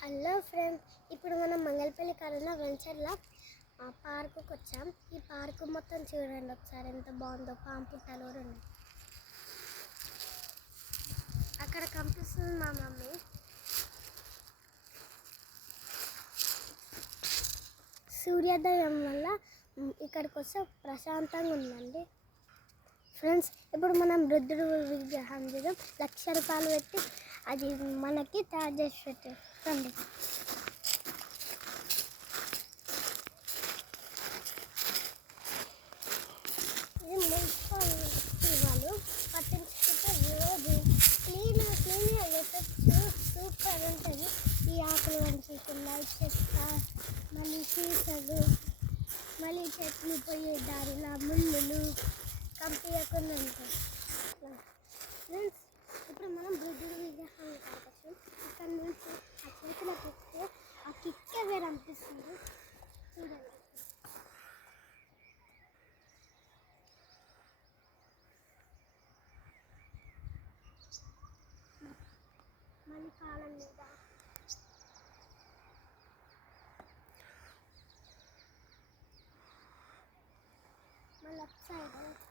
Hello friends, ఇప్పుడు మనం Mangalpalli corona వెంచర్లో పార్కుకి వచ్చాం. ఈ పార్కు మొత్తం చూడండి ఒకసారి, ఎంత బాగుందో. పాంపుట్టలు కూడా ఉన్నాయి. అక్కడ కనిపిస్తుంది మా మమ్మీ. సూర్యోదయం వల్ల ఇక్కడికి వస్తే ప్రశాంతంగా ఉందండి. ఫ్రెండ్స్, ఇప్పుడు మనం రుద్రుడు విగ్రహం చూద్దాం. 1,00,000 రూపాయలు పెట్టి అది మనకి తయారు చేసి పెట్టండి. ఇది మున్సిపాలిటీ వాళ్ళు పట్టించుకుంటే రోజు క్లీన్గా పెట్టచ్చు. సూపర్ ఉంటుంది. ఈ ఆకులు కనిపిస్తున్నాయి, చెత్త, మళ్ళీ సీసలు, మళ్ళీ చెట్లు పోయే దారిలో ముళ్ళులు కంపించకుండా ఉంటాయి. ఫ్రెండ్స్, ఇప్పుడు మనం బుద్ధుడి విగ్రహాన్ని కావచ్చు. ఇక్కడ నుంచి ఆ చేతిలో పెడితే ఆ కిక్కే వేరు అనిపిస్తుంది. చూడండి, మళ్ళీ కాలం మీద మళ్ళీ లెఫ్ట్ సైడ్